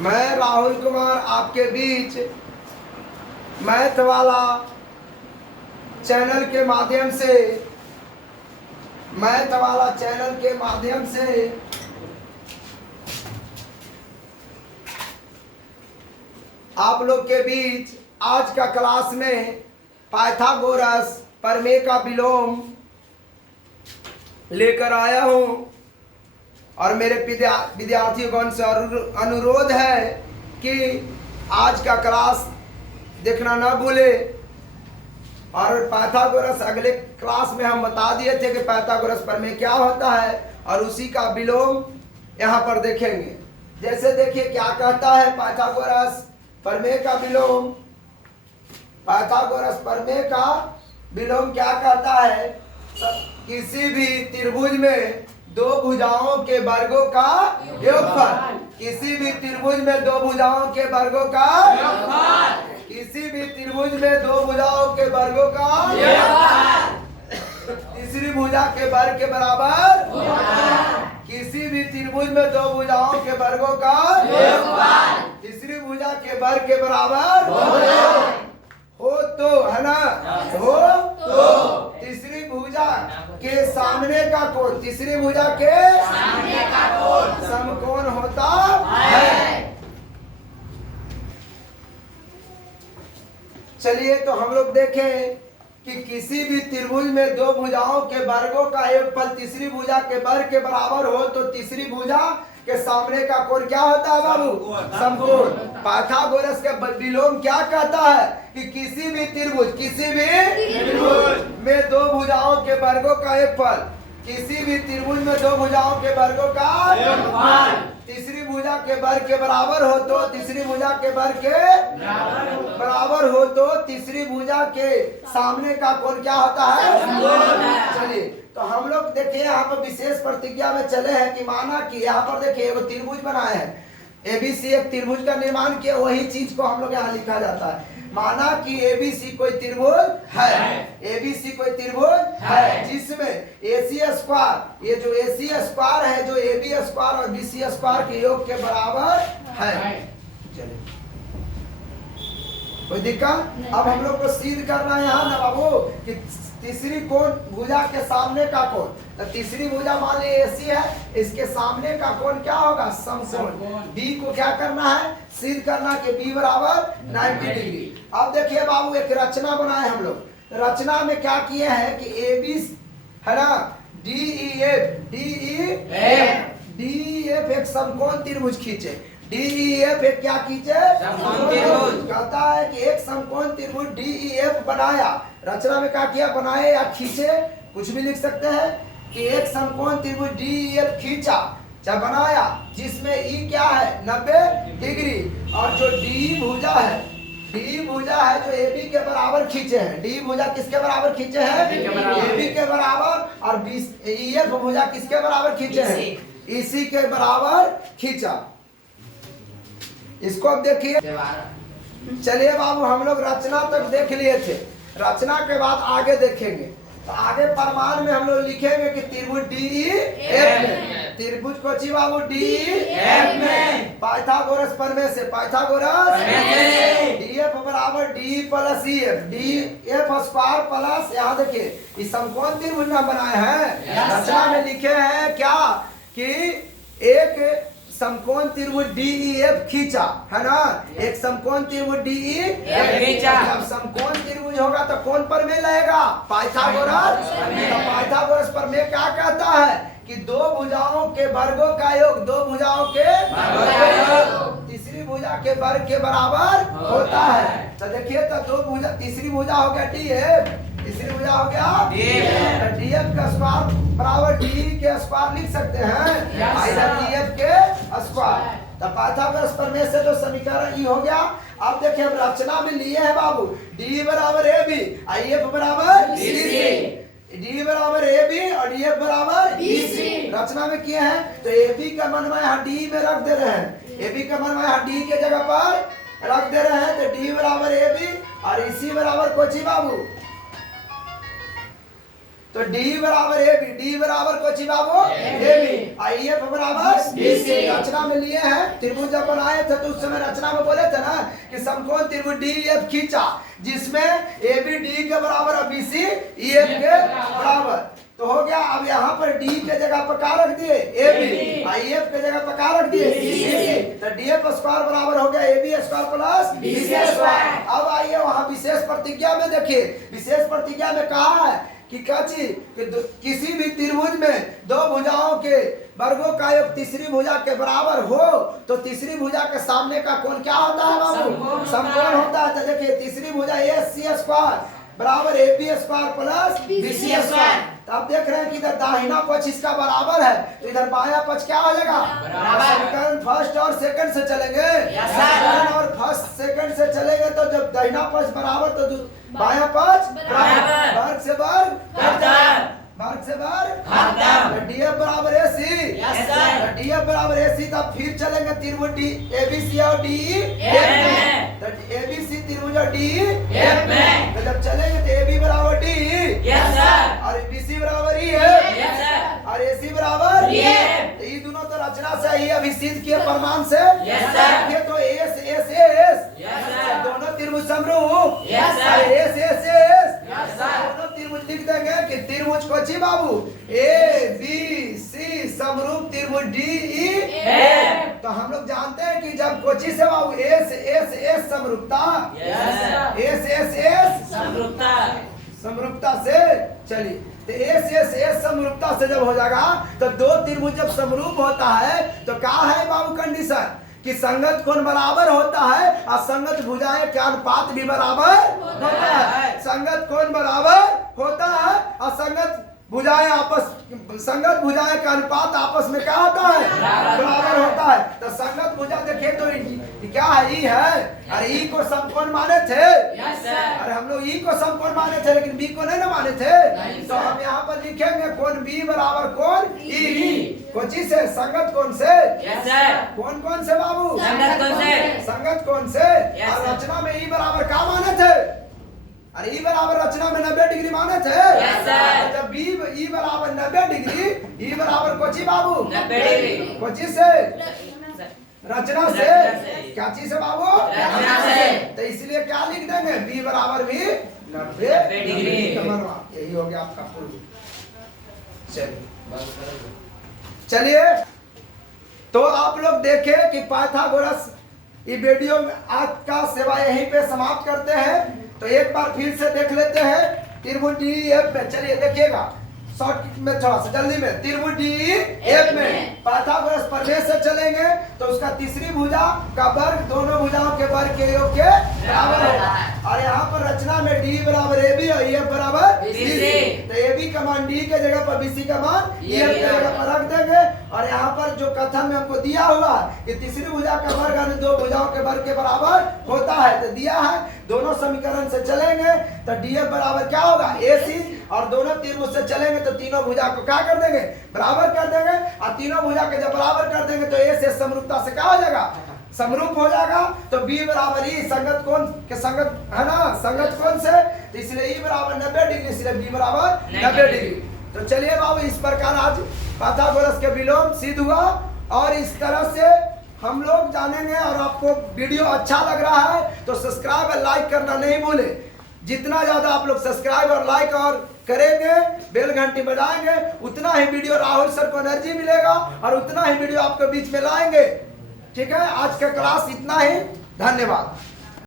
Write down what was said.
मैं राहुल कुमार आपके बीच मैथ वाला चैनल के माध्यम से आप लोग के बीच आज का क्लास में पाइथागोरस प्रमेय का विलोम लेकर आया हूं और मेरे विद्यार्थियों से अनुरोध है कि आज का क्लास देखना ना भूले। और पाइथागोरस अगले क्लास में हम बता दिए थे कि पाइथागोरस प्रमेय क्या होता है और उसी का विलोम यहाँ पर देखेंगे। जैसे देखिए क्या कहता है पाइथागोरस प्रमेय का विलोम। पाइथागोरस प्रमेय का विलोम क्या कहता है? किसी भी त्रिभुज में दो भुजाओं के वर्गों का योगफल। किसी भी त्रिभुज में दो भुजाओं के वर्गों का योगफल। किसी भी त्रिभुज में दो भुजाओं के वर्गों का योगफल। तीसरी भुजा के वर्ग के बराबर किसी भी त्रिभुज में दो भुजाओं के वर्गों का योगफल। तीसरी भुजा के वर्ग के बराबर हो तो, है ना? हो तो तीसरी भुजा के सामने का कोण, तीसरी भुजा के सामने का कोण समकोण होता है। चलिए तो हम लोग देखें कि किसी भी त्रिभुज में दो भुजाओं के वर्गों का योगफल तीसरी भुजा के वर्ग के बराबर हो तो तीसरी भुजा के सामने का कोण क्या होता है बाबू? समकोण। पाइथागोरस का विलोम क्या कहता है कि किसी भी त्रिभुज में दो भुजाओं के वर्गों का योगफल, किसी भी त्रिभुज में दो भुजाओं के वर्गों का योगफल तीसरी भुजा के वर्ग के बराबर हो तो तीसरी भुजा के वर्ग के बराबर हो तो तीसरी भुजा के सामने का कोण क्या होता है? चलिए तो हम लोग देखिए यहाँ पर विशेष प्रतिज्ञा में चले हैं कि माना कि यहाँ पर देखिए वो त्रिभुज बनाए हैं एबीसी, एक त्रिभुज का निर्माण किया, वही चीज को हम लोग यहाँ लिखा जाता है। माना कि एबीसी कोई त्रिभुज है, एबीसी कोई त्रिभुज है जिसमें एसी स्क्वायर, ये जो एसी स्क्वायर है जो एबी स्क्वायर और बीसी स्क्वायर के योग के बराबर है। चलिए कोई दिक्कत? अब हम लोग को सिद्ध करना है यहाँ ना बाबू कि तीसरी कोण भुजा के सामने का कोण, तो तीसरी भुजा मान ली एसी है, इसके सामने का कोण क्या होगा? समकोण। बी को क्या करना है? सिद्ध करना कि बी बराबर 90 डिग्री। अब देखिए बाबू एक रचना बनाए हम लोग। रचना में क्या किए हैं कि ए बी है ना, डी ई एफ एक समकोण त्रिभुज खींचे। DEF एक क्या खींचे? कहता है कि एक समकोण त्रिभुज DEF बनाया। रचना में क्या किया? बनाए या खींचे, कुछ भी लिख सकते हैं कि एक समकोण त्रिभुज DEF खींचा चाहे बनाया जिसमें E क्या है? 90 डिग्री। और जो D भुजा है जो AB के बराबर खींचे हैं। D भुजा किसके बराबर खींचे हैं? AB के बराबर। और EF भुजा किसके बराबर खींचे हैं? EC के बराबर खींचा। इसको अब देखिए। चलिए बाबू हम लोग रचना तक देख लिए थे, रचना के बाद आगे देखेंगे। तो आगे प्रमाण में हम लोग लिखेंगे कि त्रिभुज DEF में, त्रिभुज कोची बाबू DEF में पाइथागोरस प्रमेय से, पाइथागोरस DF बराबर D plus EF, DF square plus, यहाँ देखिए इस समकोण त्रिभुज में बनाए हैं। रचना में लिखे हैं क्या कि एक समकोण त्रिभुज DEF खींचा, है ना? एक समकोण त्रिभुज DEF खींचा। जब समकोण त्रिभुज होगा तो कौन प्रमेय लगेगा? पाइथागोरस। तो पाइथागोरस प्रमेय क्या कहता है कि दो भुजाओं के वर्गों का योग, दो भुजाओं के तीसरी भुजा के वर्ग के बराबर होता है। तो देखिए तो दो भुजा, तीसरी भुजा हो गया DF, तीसरी भुजा हो गया DF। DF का स्क्वायर बराबर D के स्क्वायर लिख सकते हैं, DF के स्क्वायर। तो पाइथागोरस प्रमेय से तो समीकरण ये हो गया। अब देखिए हम रचना में लिए हैं बाबू D बराबर AB, IF बराबर DC, D बराबर AB और DF बराबर DC। रचना में किए हैं तो AB का मान में यहाँ D में रख दे रहे हैं, AB का मान में यहाँ D के जगह पर रख दे रहे हैं। तो D बराबर AB और EC बराबर कोची बाबू? तो डी बराबर ए बी, डी बराबर कोची बाबू ए बी, आई एफ बराबर BC। रचना में लिए हैं, त्रिभुज जब बनाए थे तो उस समय रचना में बोले थे ना कि समकोण त्रिभुज डी एफ खींचा जिसमें ए बी डी के बराबर और BC ई एफ के बराबर। तो हो गया। अब यहाँ पर डी के जगह पर क्या रख दिए ए बी, आई एफ के जगह पर क्या रख दिए BC। तो डी एफ स्क्वायर बराबर हो गया A B square plus BC square. अब आइए वहाँ विशेष प्रतिज्ञा में देखिए, विशेष प्रतिज्ञा में कहा है कि क्या चीज कि किसी भी त्रिभुज में दो भुजाओं के वर्गों का योग तीसरी भुजा के बराबर हो तो तीसरी भुजा के सामने का कोण क्या होता है बाबू, समकोण होता है। तो देखिए तीसरी भुजा AC स्क्वायर बराबर AB square plus BC square. तो आप देख रहे हैं कि इधर दाहिना पक्ष इसका बराबर है तो इधर बायां पक्ष क्या हो जाएगा समीकरण फर्स्ट और सेकंड से चलेंगे, सेकंड और फर्स्ट सेकंड से चलेंगे तो जब दाहिना पक्ष बराबर तो बायां पक्ष बराबर, वर्ग से वर्ग मार्क से बार डीएफ बराबर AC, डीएफ बराबर AC। तब फिर चलेंगे त्रिभुज डी ABC और DE तो ABC त्रिभुज और DE तो जब चलेंगे तो AB बराबर DE और BC बराबर EF और AC बराबर तो ये दोनों तो रचना से ही अभी सिद्ध किए प्रमाण से। तो S दोनों त्रिभुज समरूप S दोनों त्रिभुज लिख देंगे कि त्रिभुज कोची बाबू ABC समरूप त्रिभुज DE। तो हम लोग जानते हैं कि जब कोची से बाबू S समरूपता S समरूपता से चलिए तो S समरूपता से जब हो जाएगा तो दो त्रिभुज जब समरूप होता है तो क्या है बाबू कंडीशन कि संगत कोण बराबर होता है और संगत भुजाएं के अनुपात भी बराबर होता है। संगत कोण बराबर होता है और संगत भुजाएं का अनुपात आपस में क्या होता है बराबर होता है। तो संगत भुजा देखिए तो क्या है ई है, अरे ई को समकोण माने थे, अरे हम लोग ई को समकोण माने थे लेकिन बी को नहीं ना माने थे। तो हम यहाँ पर लिखेंगे कोण बी बराबर कोण ई, कोची से संगत कोण से, कौन से बाबू संगत कोण से। और रचना में ई बराबर क्या माने थे, अरे ई बराबर रचना में 90 डिग्री माने थे। जब ई बराबर 90 डिग्री, ई बराबर कोची बाबू 90 डिग्री, कोची से रचना से, क्या चीज से बाबू रचना से। तो इसलिए क्या लिख देंगे बी बराबर भी 90 डिग्री। यही हो गया आपका पूर्व। चलिए तो आप लोग देखे कि पाइथागोरस ये वीडियो में आज का सेवा यहीं पे समाप्त करते हैं। तो एक बार फिर से देख लेते हैं त्रिभुज DEF में। चलिए देखिएगा शॉर्ट में थोड़ा सा जल्दी में। त्रिभुज DEF में पाइथागोरस प्रमेय से चलेंगे तो उसका तीसरी भुजा का वर्ग दोनों भुजाओं के वर्ग के योग के बराबर होगा। और यहाँ पर रचना में D बराबर AB और EF बराबर BC। तो AB का मान D के जगह पर BC का मान EF के जगह पर रख देंगे। और यहाँ पर जो कथन में हमको दिया हुआ कि तीसरी भुजा का वर्ग अन्य दो भुजाओं के वर्ग के बराबर होता है तो दिया है। दोनों समीकरण से चलेंगे तो DF बराबर क्या होगा AC और दोनों त्रिभुज से चलेंगे तो तीनों भुजा को क्या कर देंगे बराबर कर देंगे। और तीनों भुजा के जब बराबर कर देंगे तो S समरूपता से क्या हो जाएगा समरूप हो जाएगा। तो B बराबर ई संगत कोण के संगत है ना, संगत कोण से, तो इसलिए E बराबर 90 डिग्री इसलिए B बराबर 90 डिग्री। तो चलिए बाबू इस प्रकार आज पाइथागोरस के विलोम सिद्ध हुआ और इस तरह से हम लोग जानेंगे। और आपको वीडियो अच्छा लग रहा है तो सब्सक्राइब और लाइक करना नहीं भूले। जितना ज्यादा आप लोग सब्सक्राइब और लाइक और करेंगे, बेल घंटी बजाएंगे, उतना ही वीडियो राहुल सर को एनर्जी मिलेगा और उतना ही वीडियो आपके बीच में लाएंगे। ठीक है, आज का क्लास इतना ही, धन्यवाद।